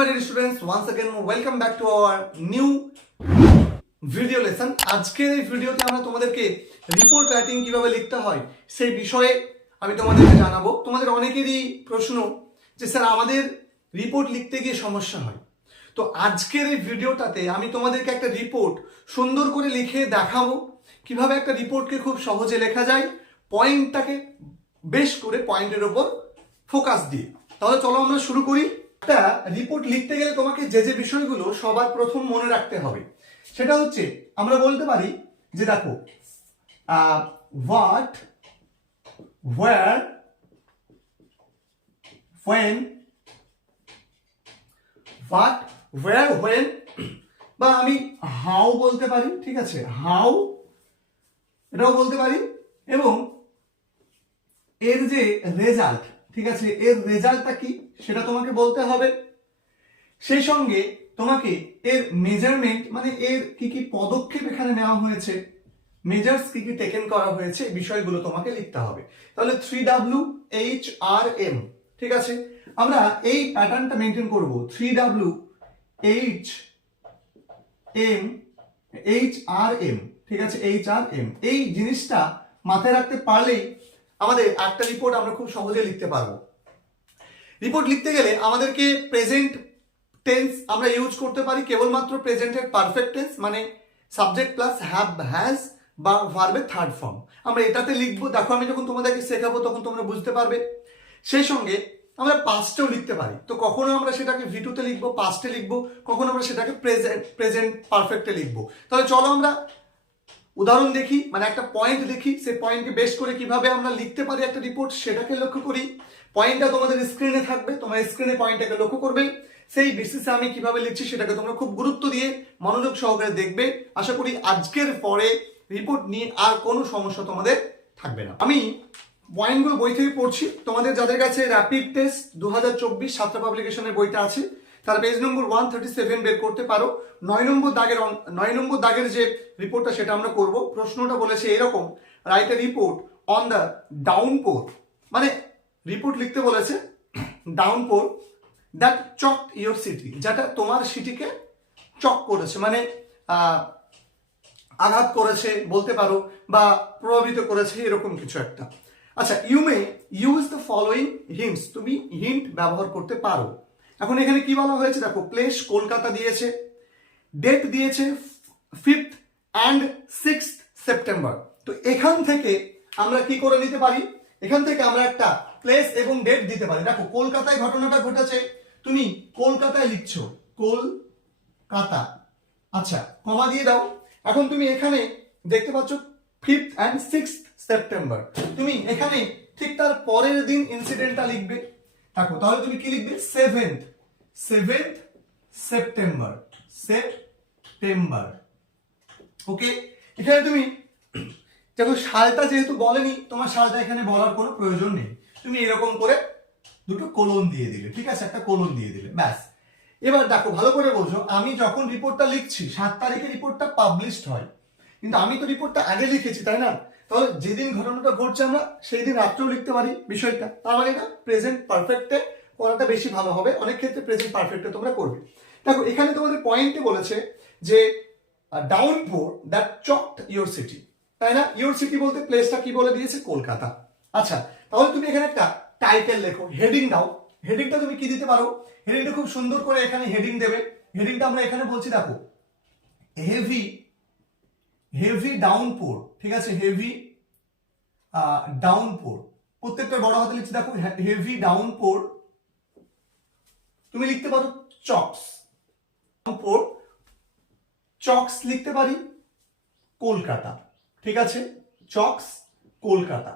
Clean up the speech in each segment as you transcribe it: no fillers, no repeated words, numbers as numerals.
my dear students, once again welcome back to our new video lesson. আজকের এই ভিডিওতে আমরা তোমাদেরকে রিপোর্ট রাইটিং কিভাবে লিখতে হয় সেই বিষয়ে আমি তোমাদেরকে জানাবো। তোমাদের অনেকেরই প্রশ্ন যে স্যার আমাদের রিপোর্ট লিখতে গিয়ে সমস্যা হয়। তো আজকের এই ভিডিওটাতে আমি তোমাদেরকে একটা রিপোর্ট সুন্দর করে লিখে দেখাবো কিভাবে একটা রিপোর্টকে খুব সহজে লেখা যায়, পয়েন্টটাকে বেশ করে পয়েন্টের উপর ফোকাস দিয়ে। তাহলে চলো আমরা শুরু করি। একটা রিপোর্ট লিখতে গেলে তোমাকে যে যে বিষয়গুলো সবার প্রথম মনে রাখতে হবে সেটা হচ্ছে আমরা বলতে পারি যে দেখো what, where, when, what, where, when, বা আমি হাউ বলতে পারি, ঠিক আছে, হাউ এটাও বলতে পারি, এবং এর যে রেজাল্ট, ঠিক আছে, এর রেজাল্টটা কি সেটা তোমাকে বলতে হবে। সেই সঙ্গে তোমাকে এর মেজারমেন্ট মানে এর কি কি পদক্ষেপ এখানে নেওয়া হয়েছে, মেজার্স কি কি টেকেন করা হয়েছে, এই বিষয়গুলো তোমাকে লিখতে হবে। তাহলে 3WHRM, ঠিক আছে, আমরা এই প্যাটার্নটা মেনটেন করব। 3WHRM, ঠিক আছে, HRM, এই জিনিসটা মাথায় রাখতে পারলেই আমাদের একটা রিপোর্ট আমরা খুব সহজে লিখতে পারবো। রিপোর্ট লিখতে গেলে আমাদেরকে প্রেজেন্ট টেন্স আমরা ইউজ করতে পারি, কেবলমাত্র প্রেজেন্টের পারফেক্ট টেন্স মানে সাবজেক্ট প্লাস হ্যাভ, হ্যাজ বা ভার্বের থার্ড ফর্ম আমরা এটাতে লিখবো। দেখো আমি যখন তোমাদেরকে শেখাবো তখন তোমরা বুঝতে পারবে। সেই সঙ্গে আমরা পাস্টেও লিখতে পারি, তো কখনো আমরা সেটাকে ভিটুতে লিখবো, পাস্টে লিখবো, কখনো আমরা সেটাকে প্রেজেন্ট পারফেক্টে লিখবো। তাহলে চলো আমরা উদাহরণ দেখি, মানে একটা পয়েন্ট দেখি, সেই পয়েন্টকে বেশ করে কিভাবে আমরা লিখতে পারি একটা রিপোর্ট সেটাকে লক্ষ্য করি। পয়েন্টটা তোমাদের স্ক্রিনে থাকবে, তোমার স্ক্রিনে পয়েন্টটাকে লক্ষ্য করবে, সেই বেসিসে আমি কিভাবে লিখছি সেটাকে তোমরা খুব গুরুত্ব দিয়ে মনোযোগ সহকারে দেখবে। আশা করি আজকের পরে রিপোর্ট নিয়ে আর কোনো সমস্যা তোমাদের থাকবে না। আমি পয়েন্টগুলো বই থেকে পড়ছি, তোমাদের যাদের কাছে র্যাপিড টেস্ট 2024 সাতটা পাবলিকেশনের বইটা আছে তারা পেজ নম্বর 137 বের করতে পারো। 9 নম্বর দাগের যে রিপোর্টটা সেটা আমরা করব। প্রশ্নটা বলেছে এরকম, write a report on the ডাউনপোর, মানে রিপোর্ট লিখতে বলেছে ডাউনপোর দ্যাট চকড ইয়োর সিটি, যেটা তোমার সিটিকে চক করেছে, মানে আঘাত করেছে বলতে পারো বা প্রভাবিত করেছে, এরকম কিছু একটা। আচ্ছা, you may use the following hints, তুমি হিন্ট ব্যবহার করতে পারো। এখন এখানে কি বলা হয়েছে দেখো, প্লেস কলকাতা দিয়েছে, ডেট দিয়েছে 5th and 6th সেপ্টেম্বর। তো এখান থেকে আমরা কি করে নিতে পারি, এখান থেকে আমরা একটা প্লেস এবং ডেট দিতে পারি। দেখো কলকাতায় ঘটনাটা ঘটেছে, তুমি কলকাতায় লিখছো কলকাতা, আচ্ছা কমা দিয়ে দাও। এখন তুমি এখানে দেখতে পাচ্ছ 5th and 6th সেপ্টেম্বর, তুমি এখানে ঠিক তার পরের দিন ইনসিডেন্টটা লিখবে। দেখো তাহলে তুমি কি লিখবে, 7th সেপ্টেম্বর, ওকে। এখানে তুমি দেখো সালটা যেহেতু বলেনি, তোমার সালটা এখানে বলার কোনো প্রয়োজন নেই, তুমি এরকম করে দুটো কোলন দিয়ে দিলে, ঠিক আছে, একটা কোলন দিয়ে দিলে, ব্যাস। এবার দেখো ভালো করে বোঝো, আমি যখন রিপোর্টটা লিখছি 7 তারিখে রিপোর্টটা পাবলিশড হয়, কিন্তু আমি তো রিপোর্টটা আগে লিখেছি, তাই না? তাহলে যেদিন ঘটনাটা ঘটছে আমরা সেই দিন রাত্রেও লিখতে পারি বিষয়টা, তার মানে এটা প্রেজেন্ট পারফেক্টে করাটা বেশি ভালো হবে। অনেক ক্ষেত্রে প্রেজেন্ট পারফেক্টে তোমরা করবে। দেখো এখানে তোমাদের পয়েন্টে বলেছে যে ডাউনপোর দ্যাট চকড ইয়োর সিটি, তাই না? ইয়োর সিটি বলতে প্লেসটা কি বলে দিয়েছে, কলকাতা। আচ্ছা তাহলে তুমি এখানে একটা টাইটেল লেখো, হেডিং দাও। হেডিংটা তুমি কি দিতে পারো, হেডিংটা খুব সুন্দর করে এখানে হেডিং দেবে। হেডিংটা আমরা এখানে বলছি দেখো, হেভি ডাউনপোর, ঠিক আছে, হেভি ডাউনপোর, প্রত্যেকটা বড় হাতে লিখছি দেখো, হেভি ডাউনপোর। তুমি লিখতে পারো চকস, ডাউনপোর চকস লিখতে পারি কলকাতা, ঠিক আছে, চকস কলকাতা।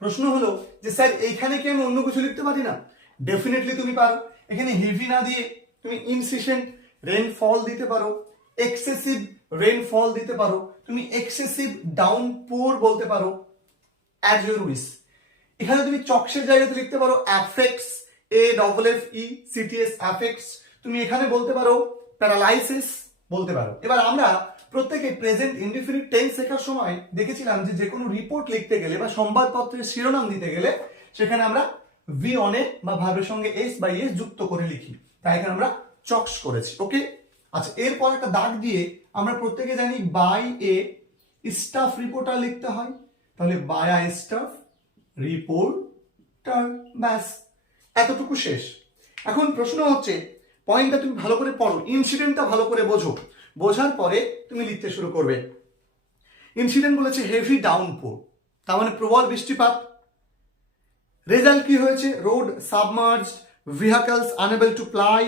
প্রশ্ন হলো যে স্যার এইখানে কি আমি অন্য কিছু লিখতে পারি না? ডেফিনেটলি তুমি পারো। এখানে হেভি না দিয়ে তুমি ইনসিস্টেন্ট রেইনফল দিতে পারো, এক্সেসিভ রেইনফল দিতে পারো, তুমি এক্সেসিভ ডাউনপোর বলতে পারো, অ্যাজ ইউর উইশ। এখানে তুমি চকসের জায়গাতে লিখতে পারো অ্যাফেক্টস, AFFECTS অ্যাফেক্টস। তুমি এখানে বলতে পারো প্যারালাইসিস বলতে পারো। এবার আমরা প্রত্যেকে প্রেজেন্ট ইনডিফিনিট টেন্স শেখার সময় দেখেছিলাম যে কোনো রিপোর্ট লিখতে গেলে বা সংবাদপত্রের শিরোনাম দিতে গেলে সেখানে আমরা ভি অনে বা ভার্বের সঙ্গে এস বা এস যুক্ত করে লিখি, তাই এখানে আমরা চক্স করেছি। ওকে, আচ্ছা এরপর একটা দাগ দিয়ে আমরা প্রত্যেকে জানি বাই এ স্টাফ রিপোর্টার লিখতে হয়, তাহলে বাই আ স্টাফ রিপোর্টার, ব্যাস এতটুকু শেষ। এখন প্রশ্ন হচ্ছে পয়েন্টটা তুমি ভালো করে পড়ো, ইনসিডেন্টটা ভালো করে বোঝো, বোঝার পরে তুমি লিখতে শুরু করবে। ইনসিডেন্ট বলেছে হেভি ডাউনপোর, তার মানে প্রবল বৃষ্টিপাত। রেজাল্ট কি হয়েছে? Road submerged, vehicles unable to ply.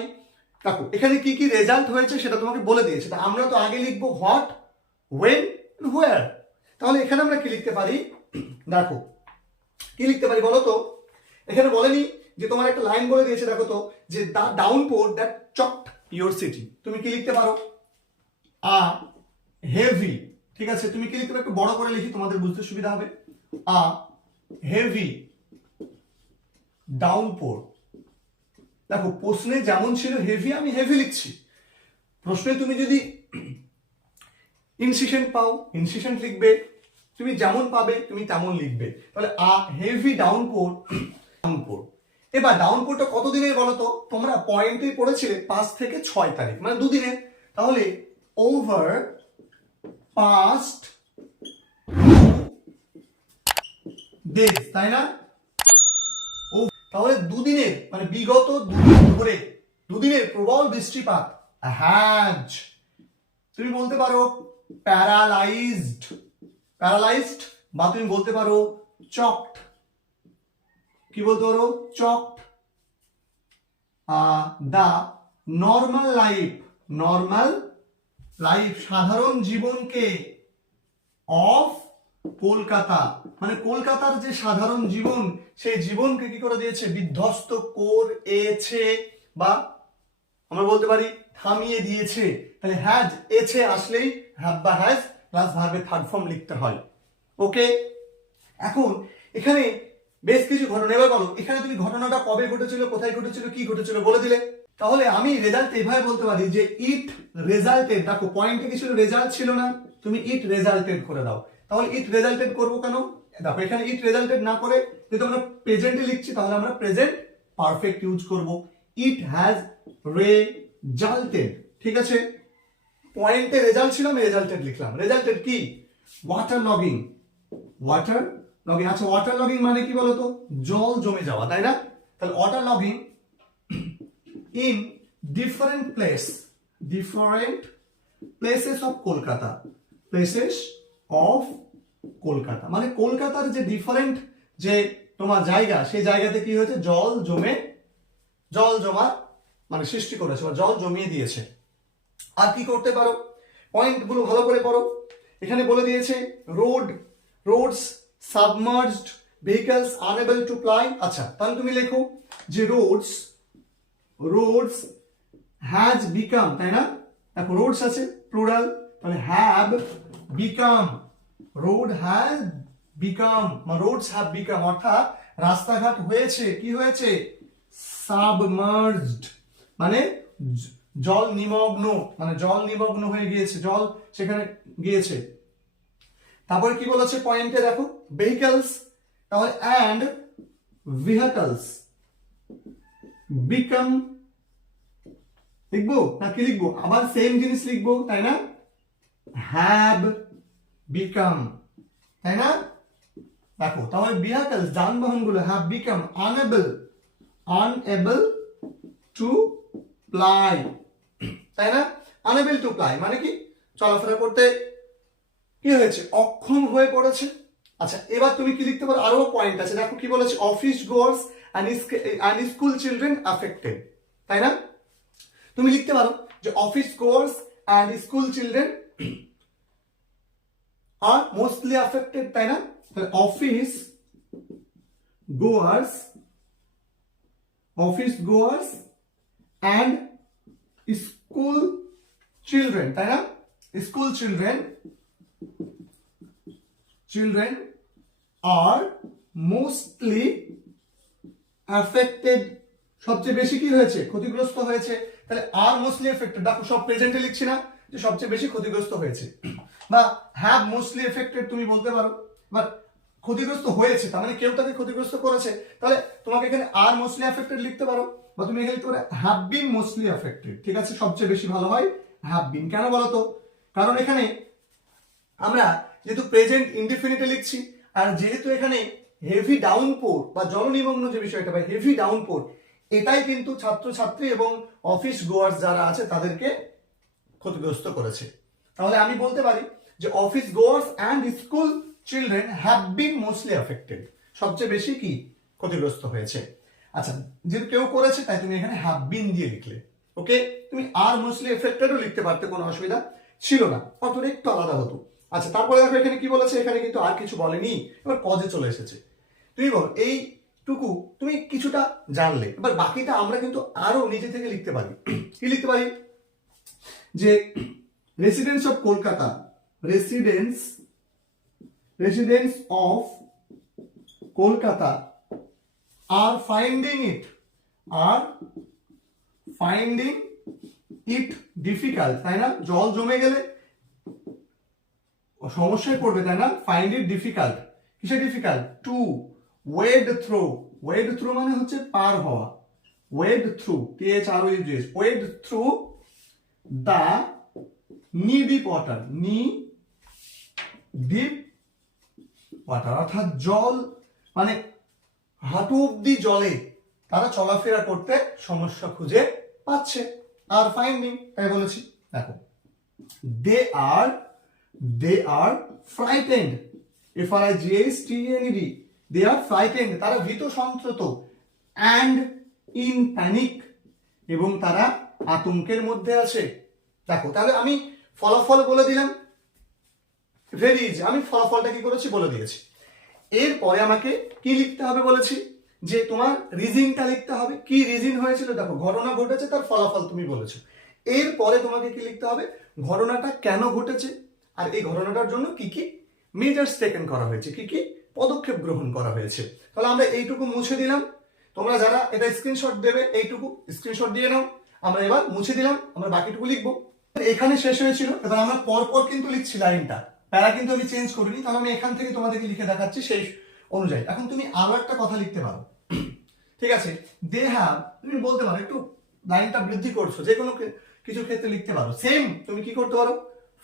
দেখো এখানে কি কি রেজাল্ট হয়েছে সেটা তোমাকে বলে দিয়েছে, তা আমরা তো আগে লিখবো হোয়াট, ওয়েন, হোয়ার। তাহলে এখানে আমরা কি লিখতে পারি? দেখো কি লিখতে পারি বলো তো? এখানে বলেনি যে তোমার একটা লাইন বলে দিয়েছে, দেখো তো, যে the downpour that choked your city. তুমি কি লিখতে পারো? আ হেভি, ঠিক আছে, তুমি কি লিখতে পারো? একটু বড় করে লিখি, তোমাদের বুঝতে সুবিধা হবে। আ হেভি ডাউনপোর। দেখো প্রশ্নে যেমন ছিল হেভি, আমি হেভি লিখছি। প্রশ্নে তুমি যদি ইনসিডেন্ট পাও, ইনসিডেন্ট লিখবে, তুমি যেমন পাবে তুমি তেমন লিখবে। তাহলে আ হেভি ডাউনপোর, ডাউনপোর। এবার ডাউনপোরটা কতদিনের বলো তো? তোমরা পয়েন্টে পড়েছিলে 5 থেকে 6 তারিখ, মানে দুদিনের। তাহলে ওভার পাস্ট ডেজ, তাই না? তাহলে দুদিনের, মানে বিগত দুদিন ধরে, দুদিনের প্রবল বৃষ্টিপাত হ্যাজ, তুমি বলতে পারো প্যারালাইজড, প্যারালাইজড, বা তুমি বলতে পারো চকড। কি বলতে পারো? চকড দা নর্মাল লাইফ, নর্মাল লাইফ, সাধারণ জীবনকে, অফ কলকাতা, মানে কলকাতার যে সাধারণ জীবন, সেই জীবনকে কি করে দিয়েছে? বিধ্বস্ত করেছে, বা আমরা বলতে পারি থামিয়ে দিয়েছে। তাহলে হ্যাজ এছে আসলেই হ্যাভ বা হ্যাজ প্লাস ভার্বের থার্ড ফর্ম লিখতে হয়। ওকে, এখন এখানে বেশ কিছু ঘটনা। এবার বলো এখানে তুমি ঘটনাটা কবে ঘটেছিল, কোথায় ঘটেছিল, কি ঘটেছিল বলে দিলে। তাহলে আমি রেজাল্ট এইভাবে বলতে পারি যে ইট রেজাল্টেড। দেখো পয়েন্টে কি ছিল? রেজাল্ট ছিল না, তুমি ইট রেজাল্টেড করে দাও। তাহলে ইট রেজাল্টেড করবো কেন? দেখো এখানে ইট রেজাল্টেড না করে যেহেতু আমরা প্রেজেন্টে লিখছি, তাহলে আমরা প্রেজেন্ট পারফেক্ট ইউজ করব। ইট হ্যাজ রেজাল্টেড, ঠিক আছে। পয়েন্টে রেজাল্ট ছিল, আমি রেজাল্টেড লিখলাম। রেজাল্টেড কি? Water logging, water logging. আচ্ছা ওয়াটার লগিং মানে কি বলতো? জল জমে যাওয়া, তাই না? তাহলে water logging in different place, different places of Kolkata, places of Kolkata, মানে কলকাতার যে ডিফারেন্ট যে তোমার জায়গা, সেই জায়গাতে কি হয়েছে? জল জমে, জল জমা মানে সৃষ্টি করেছে বা জল জমিয়ে দিয়েছে। আর কি করতে পারো? পয়েন্ট গুলো ভালো করে পড়ো। এখানে বলে দিয়েছে road, roads submerged, vehicles unable to ply. আচ্ছা তাহলে তুমি লেখো যে রোডস, রোডস হ্যাজ বিকাম, তাই না? দেখো রোডস আছে প্লুরাল, তাহলে have become, road has become, roads have become, অর্থাৎ রাস্তাঘাট হয়েছে, কি হয়েছে? সাবমার্জড, মানে জল নিমগ্ন, মানে জল নিমগ্ন হয়ে গিয়েছে, জল সেখানে গিয়েছে। তারপরে কি বলেছে পয়েন্টে দেখো? ভেহিকলস, তাহলে অ্যান্ড ভেহিকলস বিকাম লিখবো না কি লিখবো? আবার সেম জিনিস লিখবো, তাই না? হ্যাভ বিকাম, তাই না? দেখো তাহলে ভেহিকলস যানবাহন গুলো have become unable, unable to ply, তাই না? আনএবল টু প্লাই মানে কি? চলাফেরা করতে কি হয়েছে? অক্ষম হয়ে পড়েছে। আচ্ছা এবার তুমি কি লিখতে পারো? আরো পয়েন্ট আছে, দেখো কি বলেছে? Office goers and school children affected, তাই না? তুমি লিখতে পারো যে office goers and school children are mostly affected, তাই না? তাহলে office goers, office goers and school children, তাই না? School children, children are mostly affected, সবচেয়ে বেশি কি হয়েছে? ক্ষতিগ্রস্ত হয়েছে। তাহলে আর মোস্টলি এফেক্টেড, দেখো সব প্রেজেন্টে লিখছি না যে সবচেয়ে বেশি ক্ষতিগ্রস্ত হয়েছে, বা হ্যাভ মোস্টলি এফেক্টেড তুমি বলতে পারো, বাট ক্ষতিগ্রস্ত হয়েছে তার মানে কেউ তাকে ক্ষতিগ্রস্ত করেছে। তাহলে তোমাকে এখানে আর মোস্টলি এফেক্টেড লিখতে পারো। বা তুমি এখানে লিখতে পারো হ্যাভ বিন মোস্টলি এফেক্টেড। ঠিক আছে, সবচেয়ে বেশি ভালো হয় হ্যাভ বিন। কেন বলো তো? কারণ এখানে আমরা যেহেতু প্রেজেন্ট ইনডিফিনিটে লিখছি, আর যেহেতু এখানে হেভি ডাউনপোর বা জলনিমগ্ন যে বিষয়টা বা হেভি ডাউনপোর, এটাই কিন্তু ছাত্রছাত্রী এবং অফিস গোয়ার্স যারা আছে তাদেরকে ক্ষতিগ্রস্ত করেছে। তাহলে আমি বলতে পারি যে office goers and school children have been mostly affected, সবচেয়ে বেশি কি ক্ষতিগ্রস্ত হয়েছে। আচ্ছা, যেহেতু কেউ করেছে তাই তুমি এখানে হ্যাভ বিন দিয়ে লিখলে। ওকে, তুমি আর মোস্টলি এফেক্টেডও লিখতে পারতে, কোনো অসুবিধা ছিল না, অতটা একটু আলাদা হতো। আচ্ছা, তারপরে দেখো এখানে কি বলেছে, এখানে কিন্তু আর কিছু বলেনি, এবার কজে চলে এসেছে। তুমি বল এইটুকু তুমি কিছুটা জানলে, এবার বাকিটা আমরা কিন্তু আরো নিজে থেকে লিখতে পারি। কি লিখতে পারি? যে residents of Kolkata, residents of Kolkata are finding it difficult, তাই না? জল জমে গেলে সমস্যায় পড়বে, তাই না? ফাইন্ড ইট ডিফিকাল্ট, কিসে ডিফিকাল্ট? টু ওয়েড থ্রু মানে হচ্ছে পার হওয়া, wade through, THROUGH, wade through the knee deep water, অর্থাৎ জল মানে হাঁটু অব্দি জলে তারা চলাফেরা করতে সমস্যা খুঁজে পাচ্ছে। আর ফাইন্ডিং, তাই বলেছি। দেখো, দে আর ফ্রাইটেন্ড, FRIGHTENED, দে আর ফ্রাইটেন্ড, তারা ভীত সন্ত্রস্ত, অ্যান্ড ইন প্যানিক, এবং তারা আতঙ্কের মধ্যে আছে। দেখো, তাহলে আমি ফলাফল বলে দিলাম, ভেরি ইজি, আমি ফলাফলটা কি করেছি বলে দিয়েছি। এরপরে আমাকে কি লিখতে হবে বলেছি, যে তোমার রিজনটা লিখতে হবে। কি রিজন হয়েছিল? দেখো, ঘটনা ঘটেছে, তার ফলাফল তুমি বলেছো। এরপরে তোমাকে কি লিখতে হবে? ঘটনাটা কেন ঘটেছে, আর এই ঘটনাটার জন্য কি কি মেজার্স টেকেন করা হয়েছে, কি কি পদক্ষেপ গ্রহণ করা হয়েছে। তাহলে আমরা এইটুকু মুছে দিলাম। তোমরা যারা এটা স্ক্রিনশট দেবে, এইটুকু স্ক্রিনশট দিয়ে নাও। আমরা এবার মুছে দিলাম, আমরা বাকিটুকু লিখবো। এখানে শেষ হয়েছিল, এবার আমরা পরপর কিন্তু লিখছি লাইনটা, প্যারা কিন্তু আমি চেঞ্জ করিনি। তাহলে আমি এখান থেকে তোমাদেরকে লিখে দেখাচ্ছি সেই অনুযায়ী। এখন তুমি আরো একটা কথা লিখতে পারো, ঠিক আছে? দে হ্যাভ, তুমি বলতে পারো, একটু লাইনটা বৃদ্ধি করছো, যে কোনো কিছু ক্ষেত্রে লিখতে পারো। সেম তুমি কি করতে পারো,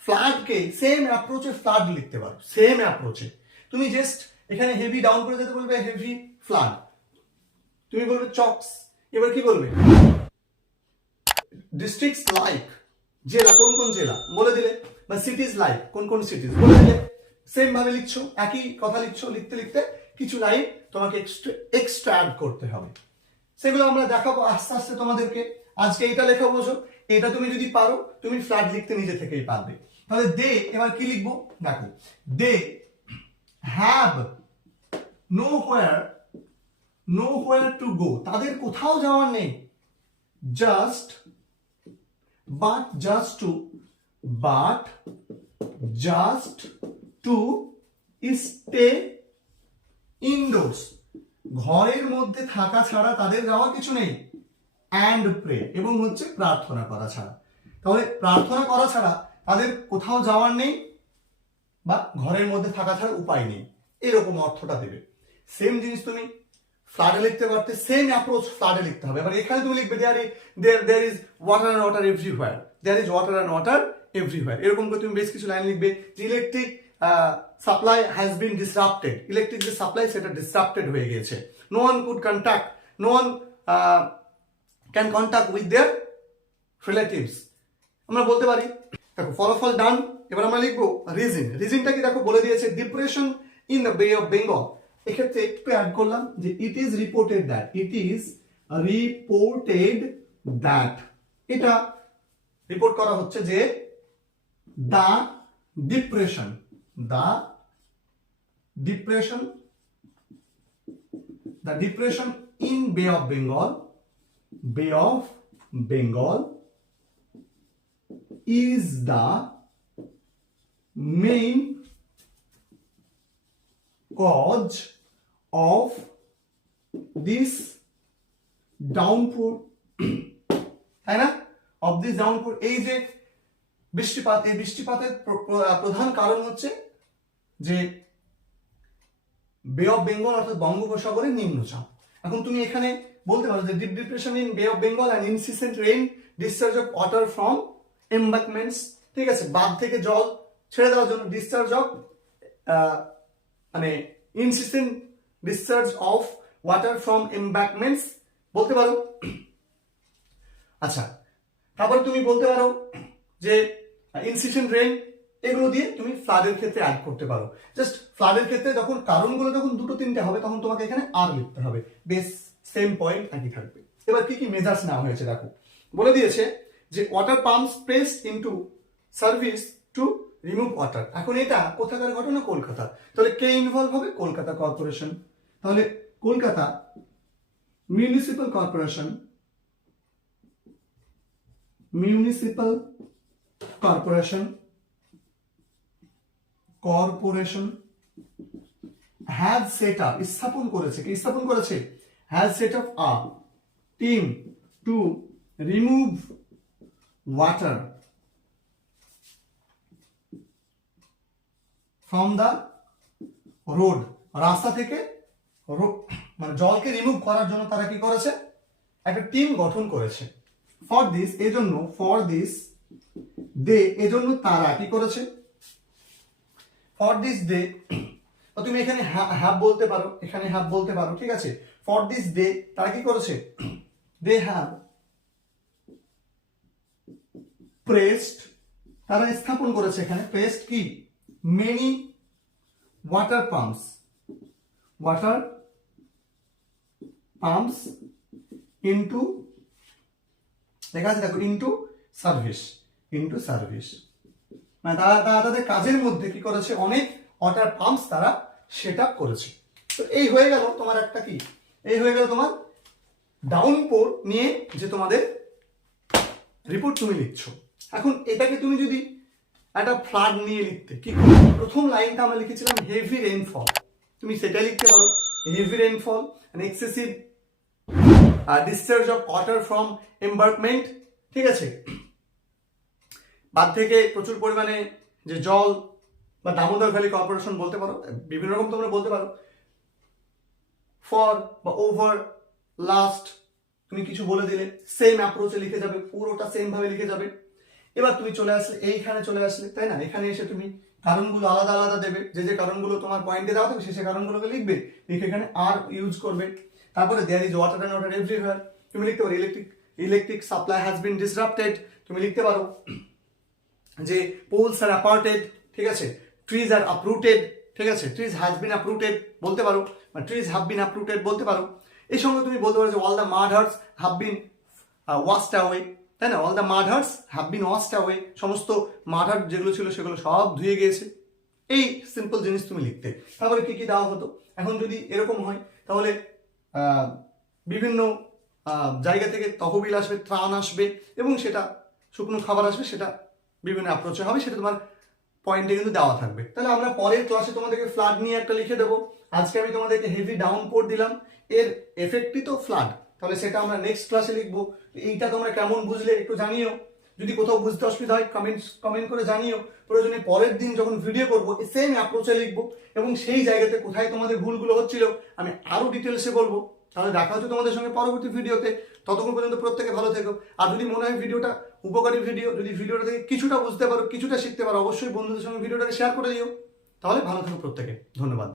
ফ্লাডকে সেম অ্যাপ্রোচে ফ্লাড লিখতে পারো, সেম অ্যাপ্রোচে। তুমি জাস্ট এখানে হেভি ডাউন করে যেতে বলবে হেভি ফ্লাড, তুমি বলবে চক্স। এবার কি বলবে? ডিস্ট্রিক্টস লাইক, জেলা কোন কোন জেলা বলে দিলে, বা সিটিজ লাইক কোন কোন সিটিজ বলে দিলে। সেম ভাবে লিখছো, একই কথা লিখছো, লিখতে লিখতে কিছু লাইন তোমাকে এক্সট্রা অ্যাড করতে হবে। সেগুলো আমরা দেখাবো আস্তে আস্তে তোমাদেরকে। আজকে এটা লেখা বোঝো, এটা তুমি যদি পারো তুমি ফ্ল্যাট লিখতে নিজে থেকেই পারবে। তাহলে দে, এবার কি লিখবো দেখো, they have nowhere to go, তাদের কোথাও যাওয়ার নেই। but just to stay indoors, ঘরের মধ্যে থাকা ছাড়া তাদের যাওয়ার কিছু নেই। and pray, এবং হচ্ছে প্রার্থনা করা ছাড়া। তাহলে প্রার্থনা করা ছাড়া তাদের কোথাও যাওয়ার নেই, বা ঘরের মধ্যে থাকা ছাড়া উপায় নেই, এরকম অর্থটা দেবে। সেম জিনিস তুমি ফ্লাডে লিখতে পারতে, সেম অ্যাপ্রোচ ফ্লাডে লিখতে হবে। এবার এখানে তুমি লিখবে there is water and water everywhere, there is water and water everywhere, এরকম করে তুমি বেশ কিছু লাইন লিখবে। যে electric supply has been disrupted, electric যে সাপ্লাই সেটা ডিসরাপ্টেড হয়ে গিয়েছে। no one can contact with their relatives, আমরা বলতে পারি। দেখো, ফলাফল ডান। এবার আমরা লিখবো রিজনটা কি, দেখো বলে দিয়েছে ডিপ্রেশন ইন দ্য বে অফ বেঙ্গল। এক্ষেত্রে একটু অ্যাড করলাম যে ইট ইজ রিপোর্টেড দ্যাট, এটা রিপোর্ট করা হচ্ছে যে the depression in bay of Bengal is the main cause of this downpour, তাই না? of this downpour, এই যে বৃষ্টিপাত, এই বৃষ্টিপাতের প্রধান কারণ হচ্ছে যে বে অফ বেঙ্গল অর্থাৎ বঙ্গোপসাগরের নিম্নচাপ। এখন তুমি এখানে বলতে পারো যে deep depression in bay of Bengal and insistent rain discharge of water from embankments, ঠিক আছে, বাঁধ থেকে জল ছেড়ে দেওয়ার জন্য ডিসচার্জ অফ মানে ইনসিস্টেন্ট ডিসচার্জ অফ ওয়াটার ফ্রম এম্বাঙ্কমেন্টস বলতে পারো। আচ্ছা, তারপরে তুমি বলতে পারো যে ইনসিস্টেন্ট রেইন, এগুলো দিয়ে তুমি ফ্লাডের ক্ষেত্রে অ্যাড করতে পারো। জাস্ট ফ্লাডের ক্ষেত্রে যখন কারণগুলো যখন দুটো তিনটে হবে তখন তোমাকে এখানে আর লিখতে হবে, বেশ সেম পয়েন্ট একই থাকবে। এবার কি কি মেজার্স নেওয়া হয়েছে দেখো, বলে দিয়েছে যে water pumps place into service to remove water. এখন এটা কোথাকার ঘটনা? কলকাতা। তাহলে কে ইনভলভ হবে? কলকাতা কর্পোরেশন। তাহলে Kolkata municipal corporation, municipal corporation has set up, স্থাপন করেছে, কি স্থাপন করেছে? Has set up a team to remove water from the road, রাস্তা থেকে মানে জলকে রিমুভ করার জন্য তারা কি করেছে? একটা টিম গঠন করেছে। ফর দিস, এজন্য, ফর দিস দে, এজন্য তারা কি করেছে? ফর দিস দে, তুমি এখানে হ্যাভ বলতে পারো, এখানে হ্যাভ বলতে পারো, ঠিক আছে। ফর দিস দে, তারা কি করেছে? দে হ্যাভ প্রেসড, তারা স্থাপন করেছে এখানে, প্রেসড কি? Many water pumps, water pumps into, লেখা আছে দেখো, ইনটু সার্ভিস, ইনটু সার্ভিস, মানে তারা তাদের কাজের মধ্যে কি করেছে? অনেক ওয়াটার পাম্পস তারা সেট আপ করেছে। তো এই হয়ে গেল তোমার একটা কি, এই হয়ে গেল তোমার ডাউনপোর নিয়ে যে তোমাদের রিপোর্ট তুমি লিখছো। এখন এটাকে তুমি যদি একটা ফ্লাড নিয়ে লিখতে, কি প্রথম লাইনটা আমরা লিখেছিলাম হেভি রেইনফল, তুমি সেটা লিখতে পারো, heavy rainfall and excessive discharge of water from embankment, ঠিক আছে, বাঁধ থেকে প্রচুর পরিমাণে যে জল, বা দামোদর ভ্যালি কর্পোরেশন বলতে পারো, বিভিন্ন রকম তোমরা বলতে পারো, ফর বা ওভার লাস্ট, তুমি কিছু বলে দিলে সেম অ্যাপ্রোচে লিখে যাবে, পুরোটা সেম ভাবে লিখে যাবে। এবার তুমি চলে আসলে এইখানে চলে আসলে, তাই না, এখানে এসে তুমি কারণগুলো আলাদা আলাদা দেবে, যে কারণগুলো তোমার পয়েন্টে দেওয়া থাকবে সে কারণগুলোকে লিখবে, লিখে এখানে আর ইউজ করবে। তারপরে there is water and water everywhere, তুমি লিখতে পারো electric supply has been disrupted, তুমি লিখতে পারো যে পোলস আর অ্যাপার্টেড, ঠিক আছে, ট্রিজ আর আপরুটেড, ঠিক আছে, ট্রিজ হ্যাজ বিন আপরুটেড বলতে পারো, বা ট্রিজ হ্যাভ বিন আপরুটেড বলতে পারো। এই সঙ্গে তুমি বলতে পারো যে all the mud huts have been washed away, তাই না, all the mud huts have been washed away, সমস্ত মাড হার্ট যেগুলো ছিল সেগুলো সব ধুয়ে গিয়েছে। এই সিম্পল জিনিস তুমি লিখতে। তারপরে কি কি দেওয়া হতো? এখন যদি এরকম হয় তাহলে বিভিন্ন জায়গা থেকে তহবিল আসবে, ত্রাণ আসবে, এবং সেটা শুকনো খাবার আসবে, সেটা বিভিন্ন অ্যাপ্রোচে হবে, সেটা তোমার পয়েন্টে কিন্তু দেওয়া থাকবে। তাহলে আমরা পরের ক্লাসে তোমাদেরকে ফ্লাড নিয়ে একটা লিখে দেবো। আজকে আমি তোমাদেরকে হেভি ডাউনপোর দিলাম, এর এফেক্টই তো ফ্লাড, তাহলে সেটা আমরা নেক্সট ক্লাসে লিখবো। এইটা তোমরা কেমন বুঝলে একটু জানিও, যদি কোথাও বুঝতে অসুবিধা হয় কমেন্ট করে জানিও। প্রয়োজনে পরের দিন যখন ভিডিও করবো সেম অ্যাপ্রোচে লিখবো, এবং সেই জায়গাতে কোথায় তোমাদের ভুলগুলো হচ্ছিল আমি আরো ডিটেলসে বলবো। তাহলে দেখা হচ্ছে তোমাদের সঙ্গে পরবর্তী ভিডিওতে। ততক্ষণ পর্যন্ত প্রত্যেকে ভালো থেকো। আর যদি মনে হয় ভিডিওটা উপকারী ভিডিও, যদি ভিডিওটা থেকে কিছুটা বুঝতে পারো, কিছুটা শিখতে পারো, অবশ্যই বন্ধুদের সঙ্গে ভিডিওটাকে শেয়ার করে দিও। তাহলে ভালো থেকো প্রত্যেকে, ধন্যবাদ।